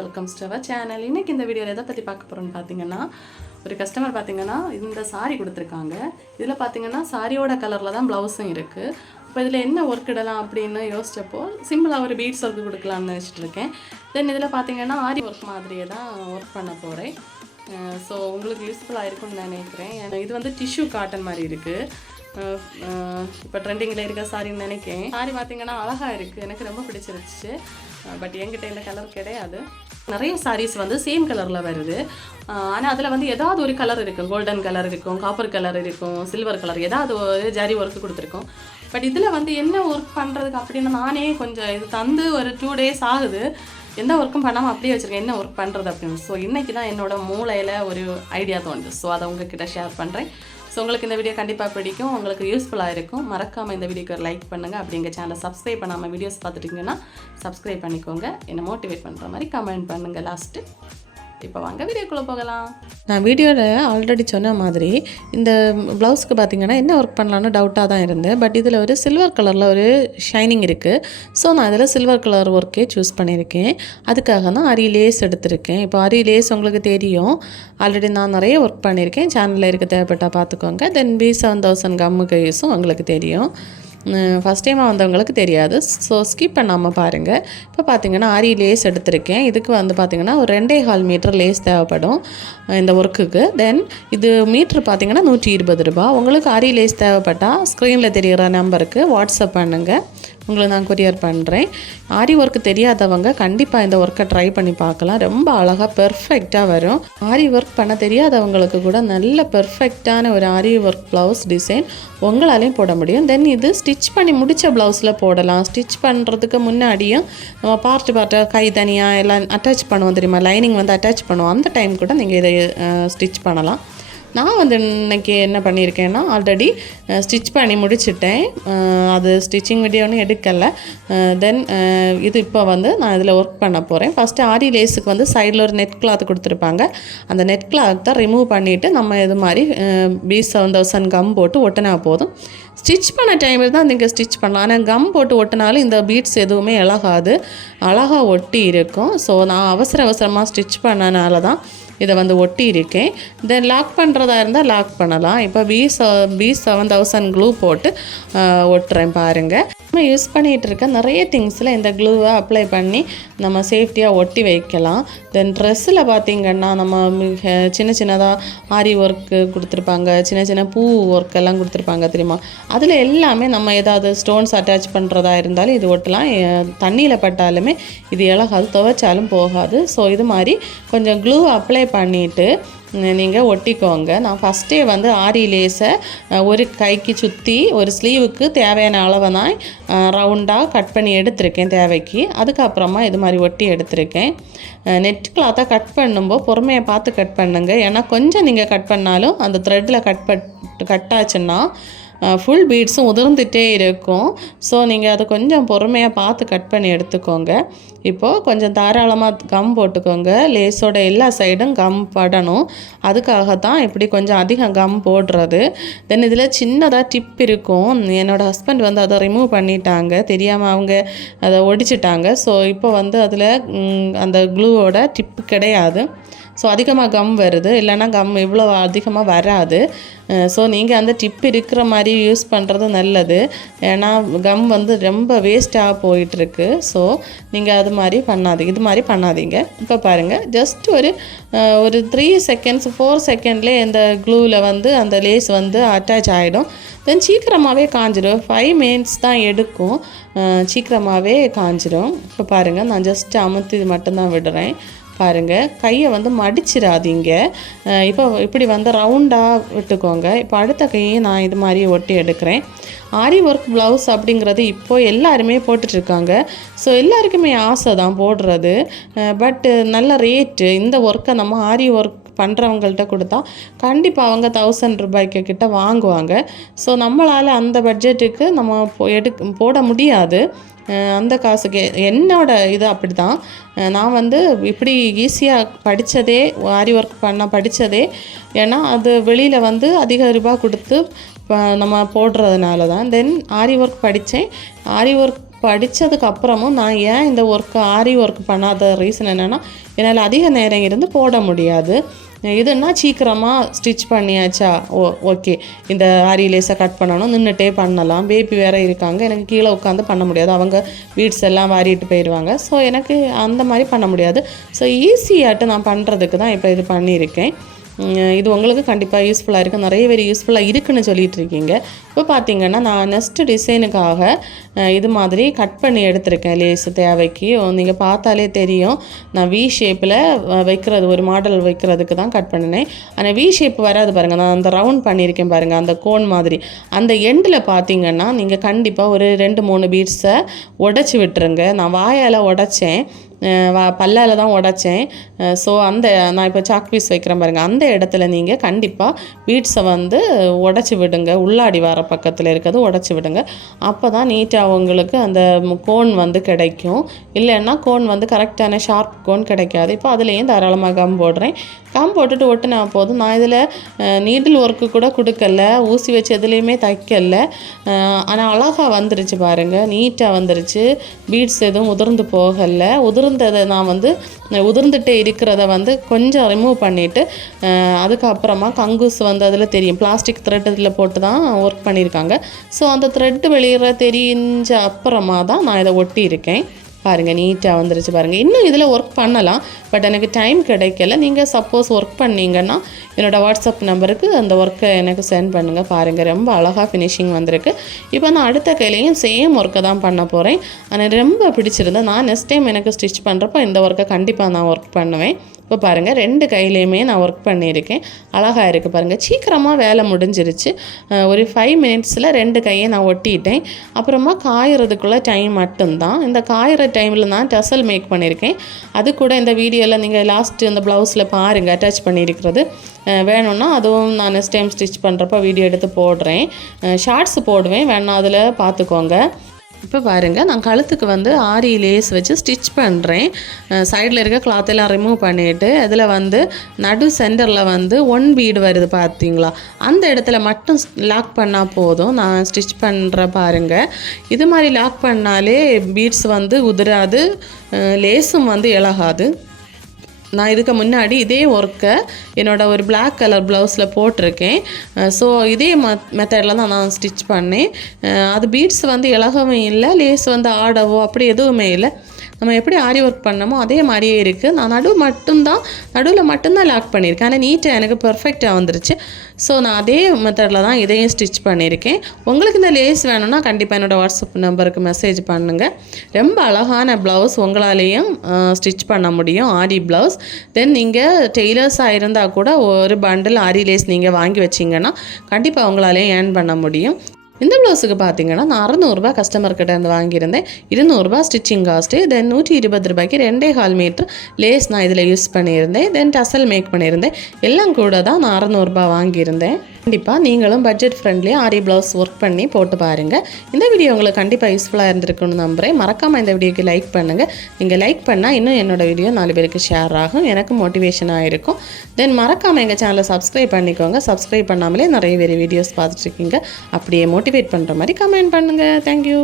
Welcome to our channel இன்னைக்கு இந்த வீடியோவில் எதை பற்றி பார்க்க போகிறோன்னு பார்த்தீங்கன்னா ஒரு கஸ்டமர் பார்த்தீங்கன்னா இந்த சாரி கொடுத்துருக்காங்க. இதில் பார்த்தீங்கன்னா சாரியோட கலரில் தான் ப்ளவுஸும் இருக்குது இப்போ இதில் என்ன ஒர்க் இடலாம் அப்படின்னு யோசித்தப்போ சிம்பிளாக ஒரு பீட்ஸ் ஒர்க் கொடுக்கலாம்னு நினச்சிட்டு இருக்கேன். தென் இதில் பார்த்தீங்கன்னா ஆரி ஒர்க் மாதிரியே தான் ஒர்க் பண்ண போகிறேன் ஸோ உங்களுக்கு யூஸ்ஃபுல்லாக இருக்கும்னு நினைக்கிறேன். ஏன்னா இது வந்து டிஷ்யூ காட்டன் மாதிரி இருக்குது இப்போ ட்ரெண்டிங்கில் இருக்க சாரின்னு நினைக்கிறேன். சாரி பார்த்தீங்கன்னா அழகாக இருக்குது எனக்கு ரொம்ப பிடிச்சிருச்சு பட் என்கிட்ட இந்த கலர் கிடையாது. நிறைய சாரீஸ் வந்து சேம் கலரில் வருது. ஆனால் அதில் வந்து ஏதாவது ஒரு கலர் இருக்கும். கோல்டன் கலர் இருக்கும் காப்பர் கலர் இருக்கும் சில்வர் கலர் ஏதாவது ஒரு ஜரி ஒர்க் கொடுத்துருக்கோம். பட் இதில் வந்து என்ன ஒர்க் பண்ணுறதுக்கு அப்படின்னு நானே கொஞ்சம் இது தந்து ஒரு டூ டேஸ் ஆகுது. எந்த ஒர்க்கும் பண்ணாமல் அப்படியே வச்சுருக்கேன். என்ன ஒர்க் பண்ணுறது அப்படின்னு. ஸோ இன்றைக்கி தான் என்னோட மூளையில் ஒரு ஐடியா தோணுது. ஸோ அதை உங்ககிட்ட ஷேர் பண்ணுறேன் ஸோ உங்களுக்கு இந்த வீடியோ கண்டிப்பாக பிடிக்கும். உங்களுக்கு யூஸ்ஃபுல்லாக இருக்கும். மறக்காமல் இந்த வீடியோக்கு ஒரு லைக் பண்ணுங்கள் அப்படி எங்கள் சேனலை சப்ஸ்கிரைப் பண்ணாமல் வீடியோஸ் பார்த்துட்டிங்கன்னா சப்ஸ்கிரைப் பண்ணிக்கோங்க. என்னை மோட்டிவேட் பண்ணுற மாதிரி கமெண்ட் பண்ணுங்கள் லாஸ்ட்டு இப்போ வாங்க வீடியோக்குள்ளே போகலாம். நான் வீடியோவில் ஆல்ரெடி சொன்ன மாதிரி இந்த ப்ளவுஸ்க்கு பார்த்தீங்கன்னா என்ன ஒர்க் பண்ணலான்னு டவுட்டாக தான் இருந்தேன். பட் இதில் ஒரு சில்வர் கலரில் ஒரு ஷைனிங் இருக்குது ஸோ நான் இதில் சில்வர் கலர் ஒர்க்கே சூஸ் பண்ணியிருக்கேன். அதுக்காக தான் அரி லேஸ் எடுத்திருக்கேன். இப்போ அரி லேஸ் உங்களுக்கு தெரியும். ஆல்ரெடி நான் நிறைய ஒர்க் பண்ணியிருக்கேன். சேனலில் இருக்க தேவைப்பட்டால் பார்த்துக்கோங்க. தென் பி செவன் தௌசண்ட் கம்முக்கு யூஸும் உங்களுக்கு தெரியும். ஃபஸ்ட் டைமாக வந்தவங்களுக்கு தெரியாது. ஸோ ஸ்கிப் பண்ணாமல் பாருங்கள் இப்போ பார்த்தீங்கன்னா ஆரி லேஸ் எடுத்திருக்கேன். இதுக்கு வந்து பார்த்திங்கன்னா ஒரு ரெண்டே கால் மீட்டர் லேஸ் தேவைப்படும் இந்த ஒர்க்குக்கு தென் இது மீட்ரு பார்த்தீங்கன்னா நூற்றி இருபது ரூபா உங்களுக்கு ஆரி லேஸ் தேவைப்பட்டால் ஸ்க்ரீனில் தெரிகிற நம்பருக்கு வாட்ஸ்அப் பண்ணுங்கள் உங்களுக்கு நான் கொரியர் பண்ணுறேன் ஆரி ஒர்க் தெரியாதவங்க கண்டிப்பாக இந்த ஒர்க்கை ட்ரை பண்ணி பார்க்கலாம். ரொம்ப அழகாக பெர்ஃபெக்டாக வரும். ஆரி ஒர்க் பண்ண தெரியாதவங்களுக்கு கூட நல்ல பெர்ஃபெக்டான ஒரு ஆரி ஒர்க் ப்ளவுஸ் டிசைன் உங்களாலையும் போட முடியும். தென் இது ஸ்டிச் பண்ணி முடித்த ப்ளவுஸில் போடலாம். ஸ்டிச் பண்ணுறதுக்கு முன்னாடியும் நம்ம பார்ட்டு பார்ட்டாக கை தனியாக எல்லாம் அட்டாச் பண்ணுவோம் தெரியுமா? லைனிங் வந்து அட்டாச் பண்ணுவோம். அந்த டைம் கூட நீங்கள் இதை ஸ்டிச் பண்ணலாம். நான் வந்து இன்றைக்கி என்ன பண்ணியிருக்கேன்னா ஆல்ரெடி ஸ்டிச் பண்ணி முடிச்சிட்டேன். அது ஸ்டிச்சிங் வீடியோன்னு எடுக்கலை. தென் இது இப்போ வந்து நான் இதில் ஒர்க் பண்ண போகிறேன் ஃபஸ்ட்டு ஆரி லேஸுக்கு வந்து சைடில் ஒரு நெட் கிளாத் கொடுத்துருப்பாங்க. அந்த நெட் கிளாத்தை ரிமூவ் பண்ணிவிட்டு நம்ம இது மாதிரி பி செவன் தௌசண்ட் கம் போட்டு ஒட்டினா போதும். ஸ்டிச் பண்ண டைமில் தான் நீங்கள் ஸ்டிச் பண்ணலாம். ஆனால் கம் போட்டு ஒட்டினாலும் இந்த பீட்ஸ் எதுவுமே அழகாது. அழகாக ஒட்டி இருக்கும். ஸோ நான் அவசர அவசரமாக ஸ்டிச் பண்ணனால தான் இதை வந்து ஒட்டி இருக்கேன் தென் லாக் பண்ணுறதா இருந்தால் லாக் பண்ணலாம். இப்போ B B seven thousand glue போட்டு ஒட்டுறேன் பாருங்கள் நம்ம யூஸ் பண்ணிகிட்டு இருக்க நிறைய திங்ஸில் இந்த க்ளூவை அப்ளை பண்ணி நம்ம சேஃப்டியாக ஒட்டி வைக்கலாம். தென் ட்ரெஸ்ஸில் பார்த்திங்கன்னா நம்ம மிக சின்ன சின்னதாக ஆரி ஒர்க்கு கொடுத்துருப்பாங்க. சின்ன சின்ன பூ ஒர்க் எல்லாம் கொடுத்துருப்பாங்க தெரியுமா? அதில் எல்லாமே நம்ம ஏதாவது ஸ்டோன்ஸ் அட்டாச் பண்ணுறதா இருந்தாலும் இது ஒட்டலாம். தண்ணியில் பட்டாலுமே இது இழகாது துவைச்சாலும் போகாது. ஸோ இது மாதிரி கொஞ்சம் க்ளூ அப்ளை பண்ணிவிட்டு நீங்கள் ஒட்டிக்கோங்க. நான் ஃபஸ்ட்டே வந்து ஆரி லேஸை ஒரு கைக்கு சுற்றி ஒரு ஸ்லீவுக்கு தேவையான அளவை தான் ரவுண்டாக கட் பண்ணி எடுத்திருக்கேன் தேவைக்கு. அதுக்கப்புறமா இது மாதிரி ஒட்டி எடுத்திருக்கேன். நெட் கிளாத்தை கட் பண்ணும்போது பொறுமையை பார்த்து கட் பண்ணுங்க. ஏன்னா கொஞ்சம் நீங்கள் கட் பண்ணாலும் அந்த த்ரெட்டில் கட் பட் கட் ஆச்சுன்னா ஃபுல் பீட்ஸும் உதிர்ந்துட்டே இருக்கும். ஸோ நீங்கள் அதை கொஞ்சம் பொறுமையாக பார்த்து கட் பண்ணி எடுத்துக்கோங்க. இப்போது கொஞ்சம் தாராளமாக கம் போட்டுக்கோங்க. லேஸோட எல்லா சைடும் கம் படணும். அதுக்காக தான் இப்படி கொஞ்சம் அதிகம் கம் போடுறது. தென் இதில் சின்னதாக டிப் இருக்கும். என்னோடய ஹஸ்பண்ட் வந்து அதை ரிமூவ் பண்ணிட்டாங்க. தெரியாமல் அவங்க அதை ஒடிச்சிட்டாங்க. ஸோ இப்போ வந்து அதில் அந்த க்ளூவோட டிப் கிடையாது. ஸோ அதிகமாக கம் வருது. இல்லைன்னா கம் இவ்வளோ அதிகமாக வராது. ஸோ நீங்கள் அந்த டிப் இருக்கிற மாதிரி யூஸ் பண்ணுறது நல்லது. ஏன்னா கம் வந்து ரொம்ப வேஸ்ட்டாக போயிட்டுருக்கு. ஸோ நீங்கள் அது மாதிரி பண்ணாதீங்க இது மாதிரி பண்ணாதீங்க. இப்போ பாருங்கள் ஜஸ்ட் ஒரு ஒரு த்ரீ செகண்ட்ஸ் ஃபோர் செகண்ட்லேயே இந்த க்ளூவில் வந்து அந்த லேஸ் வந்து அட்டாச் ஆகிடும் தென் சீக்கிரமாகவே காஞ்சிடும் ஃபைவ் மினிட்ஸ் தான் எடுக்கும். சீக்கிரமாகவே காஞ்சிடும் இப்போ பாருங்கள் நான் ஜஸ்ட் அமுத்தி மட்டும்தான் விடுறேன். பாருங்கள் கையை வந்து மடிச்சிடாதீங்க. இப்போ இப்படி வந்து ரவுண்டாக விட்டுக்கோங்க. இப்போ அடுத்த கையை நான் இது மாதிரி ஒட்டி எடுக்கிறேன். ஆரி ஒர்க் ப்ளவுஸ் அப்படிங்கிறது இப்போ எல்லாருமே போட்டுட்ருக்காங்க. ஸோ எல்லாருக்குமே ஆசை தான் போடுறது. பட்டு நல்ல ரேட்டு இந்த ஒர்க்கை நம்ம ஆரி ஒர்க் பண்ணுறவங்கள்ட்ட கொடுத்தா கண்டிப்பாக அவங்க தௌசண்ட் ரூபாய்க்கு கிட்ட வாங்குவாங்க. ஸோ நம்மளால் அந்த பட்ஜெட்டுக்கு நம்ம போ- எடுக்க போட முடியாது. அந்த காசுக்கு என்னோட இது அப்படி தான் நான் வந்து இப்படி ஈஸியாக படித்ததே ஆரி ஒர்க் பண்ண படித்ததே ஏன்னா அது வெளியில் வந்து அதிக ரூபாய் கொடுத்து நம்ம போடுறதுனால தான் தென் ஆரி ஒர்க் படித்தேன் ஆரி ஒர்க் படித்ததுக்கு அப்புறமும் நான் ஏன் இந்த ஒர்க்கு ஆரி ஒர்க் பண்ணாத ரீசன் என்னென்னா என்னால் அதிக நேரம் இருந்து போட முடியாது. இதுன்னா சீக்கிரமாக ஸ்டிச் பண்ணியாச்சா? ஓ ஓகே இந்த ஆரி லேஸை கட் பண்ணணும் நின்றுட்டே பண்ணலாம். பேபி வேற இருக்காங்க எனக்கு கீழே உட்காந்து பண்ண முடியாது. அவங்க பீட்ஸ் எல்லாம் வாரிட்டு போயிடுவாங்க ஸோ எனக்கு அந்த மாதிரி பண்ண முடியாது. ஸோ ஈஸியாட்டு நான் பண்ணுறதுக்கு தான் இப்போ இது பண்ணியிருக்கேன். இது உங்களுக்கு கண்டிப்பாக யூஸ்ஃபுல்லாக இருக்குது நிறைய பேர் யூஸ்ஃபுல்லாக இருக்குன்னு சொல்லிட்டு இருக்கீங்க. இப்போ பார்த்தீங்கன்னா நான் நெக்ஸ்ட்டு டிசைனுக்காக இது மாதிரி கட் பண்ணி எடுத்திருக்கேன். லேஸ் தேவைக்கு. நீங்கள் பார்த்தாலே தெரியும். நான் வி ஷேப்பில் வைக்கிறது ஒரு மாடல் வைக்கிறதுக்கு தான் கட் பண்ணினேன். ஆனால் வி ஷேப் வராது பாருங்கள் நான் அந்த ரவுண்ட் பண்ணியிருக்கேன் பாருங்கள் அந்த கோன் மாதிரி. அந்த எண்டில் பார்த்தீங்கன்னா நீங்கள் கண்டிப்பாக ஒரு ரெண்டு மூணு பீட்ஸை உடச்சி விட்டுருங்க. நான் வாயால் உடைச்சேன். பல்லால் தான் உடைச்சேன். ஸோ அந்த நான் இப்போ சாக் பீஸ் வைக்கிறேன் பாருங்கள் அந்த இடத்துல நீங்கள் கண்டிப்பாக பீட்ஸை வந்து உடச்சி விடுங்க. உள்ளாடி வர பக்கத்தில் இருக்கிறது உடச்சி விடுங்க. அப்போ தான் நீட்டாக உங்களுக்கு அந்த கோன் வந்து கிடைக்கும். இல்லைன்னா கோன் வந்து கரெக்டான ஷார்ப் கோன் கிடைக்காது. இப்போ அதுலேயும் தாராளமாக கம் போடுறேன். கம் போட்டுட்டு ஒட்டுனா போதும். நான் இதில் நீடில் ஒர்க்கு கூட கொடுக்கல. ஊசி வச்சு எதுலேயுமே தைக்கல. ஆனால் அழகாக வந்துருச்சு பாருங்கள் நீட்டாக வந்துருச்சு. பீட்ஸ் எதுவும் உதிர்ந்து போகலை. உதிர்ந்ததை நான் வந்து உதிர்ந்துட்டே இருக்கிறத வந்து கொஞ்சம் ரிமூவ் பண்ணிவிட்டு அதுக்கப்புறமா கங்கூஸ் வந்து அதில் தெரியும். பிளாஸ்டிக் த்ரெட் இதில் போட்டு தான் ஒர்க் பண்ணியிருக்காங்க. ஸோ அந்த த்ரெட் வெளியிற தெரிஞ்ச அப்புறமா தான் நான் இதை ஒட்டியிருக்கேன். பாருங்கள் நீட்டாக வந்துருச்சு பாருங்கள் இன்னும் இதில் ஒர்க் பண்ணலாம் பட் எனக்கு டைம் கிடைக்கல. நீங்கள் சப்போஸ் ஒர்க் பண்ணீங்கன்னா என்னோடய வாட்ஸ்அப் நம்பருக்கு அந்த ஒர்க்கை எனக்கு சென்ட் பண்ணுங்கள் பாருங்கள் ரொம்ப அழகாக ஃபினிஷிங் வந்திருக்கு. இப்போ நான் அடுத்த கையிலையும் சேம் ஒர்க்கை தான் பண்ண போகிறேன் ஆனால் ரொம்ப பிடிச்சிருந்தா நான் நெக்ஸ்ட் டைம் எனக்கு ஸ்டிச் பண்ணுறப்போ இந்த ஒர்க்கை கண்டிப்பாக நான் ஒர்க் பண்ணுவேன். இப்போ பாருங்கள் ரெண்டு கையிலையுமே நான் ஒர்க் பண்ணியிருக்கேன். அழகாக இருக்குது பாருங்கள் சீக்கிரமாக வேலை முடிஞ்சிருச்சு. ஒரு ஃபைவ் மினிட்ஸில் ரெண்டு கையை நான் ஒட்டிட்டேன். அப்புறமா காயறதுக்குள்ளே டைம் மட்டும்தான். இந்த காயிற டைமில் நான் டசல் மேக் பண்ணியிருக்கேன். அது கூட இந்த வீடியோவில் நீங்கள் லாஸ்ட் இந்த ப்ளவுஸில் பாருங்கள் அட்டாச் பண்ணியிருக்கிறது. வேணும்னா அதுவும் நான் நெக்ஸ்ட் டைம் ஸ்டிச் பண்ணுறப்ப வீடியோ எடுத்து போடுறேன். ஷார்ட்ஸ் போடுவேன் வேணா அதில் பார்த்துக்கோங்க இப்போ பாருங்கள் நான் கழுத்துக்கு வந்து ஆரி லேஸ் வச்சு ஸ்டிச் பண்ணுறேன் சைடில் இருக்க cloth எல்லாம் ரிமூவ் பண்ணிவிட்டு அதில் வந்து நடு சென்டரில் வந்து ஒன் பீடு வருது பார்த்தீங்களா அந்த இடத்துல மட்டும் லாக் பண்ணால் போதும். நான் ஸ்டிச் பண்ணுற பாருங்கள் இது மாதிரி லாக் பண்ணாலே பீட்ஸ் வந்து உதிராது லேஸும் வந்து இழகாது. நான் இதுக்கு முன்னாடி இதே ஒர்க்கை என்னோட ஒரு பிளாக் கலர் ப்ளவுஸில் போட்டிருக்கேன். ஸோ இதே மத் மெத்தடில் தான் நான் ஸ்டிச் பண்ணேன். அது பீட்ஸ் வந்து இலகவும் இல்லை லேஸ் வந்து ஆடவோ அப்படி எதுவுமே இல்லை. நம்ம எப்படி ஆரி ஒர்க் பண்ணமோ அதே மாதிரியே இருக்குது நான் நடு மட்டும்தான் நடுவில் மட்டும்தான் லாக் பண்ணியிருக்கேன். ஆனால் நீட்டாக எனக்கு பர்ஃபெக்டாக வந்துருச்சு. ஸோ நான் அதே மெத்தடில் தான் இதையும் ஸ்டிச் பண்ணியிருக்கேன். உங்களுக்கு இந்த லேஸ் வேணும்னா கண்டிப்பாக என்னோடய வாட்ஸ்அப் நம்பருக்கு மெசேஜ் பண்ணுங்கள் ரொம்ப அழகான ப்ளவுஸ் உங்களாலேயும் ஸ்டிச் பண்ண முடியும். ஆரி ப்ளவுஸ் தென் நீங்கள் டெய்லர்ஸாக இருந்தால் கூட ஒரு பண்டில் ஆரி லேஸ் நீங்கள் வாங்கி வச்சிங்கன்னா கண்டிப்பாக உங்களாலேயும் ஏர்ன் பண்ண முடியும். இந்த ப்ளவுஸுக்கு பார்த்தீங்கன்னா நான் அறநூறுபா கஸ்டமர்கிட்ட இருந்து வாங்கியிருந்தேன். இருநூறுபா ஸ்டிச்சிங் காஸ்ட்டு தென் நூற்றி இருபது ரூபாய்க்கு ரெண்டே கால் மீட்ரு லேஸ் நான் இதில் யூஸ் பண்ணியிருந்தேன். தென் டசல் மேக் பண்ணியிருந்தேன். எல்லாம் கூட தான் நான் அறநூறுபா வாங்கியிருந்தேன். கண்டிப்பாக நீங்களும் பட்ஜெட் ஃப்ரெண்ட்லியாக ஆரி ப்ளவுஸ் ஒர்க் பண்ணி போட்டு பாருங்கள் இந்த வீடியோ உங்களுக்கு கண்டிப்பாக யூஸ்ஃபுல்லாக இருந்திருக்குன்னு நம்புகிறேன் மறக்காமல் இந்த வீடியோக்கு லைக் பண்ணுங்கள் நீங்கள் லைக் பண்ணால் இன்னும் என்னோட வீடியோ நாலு பேருக்கு ஷேர் ஆகும். எனக்கு மோட்டிவேஷனாக இருக்கும். தென் மறக்காமல் எங்கள் சேனலை சப்ஸ்கிரைப் பண்ணிக்கோங்க. சப்ஸ்கிரைப் பண்ணாமலே நிறைய பேர் வீடியோஸ் பார்த்துட்ருக்கீங்க அப்படியே மோட்டிவேட் பண்ணுற மாதிரி கமெண்ட் பண்ணுங்கள் தேங்க்யூ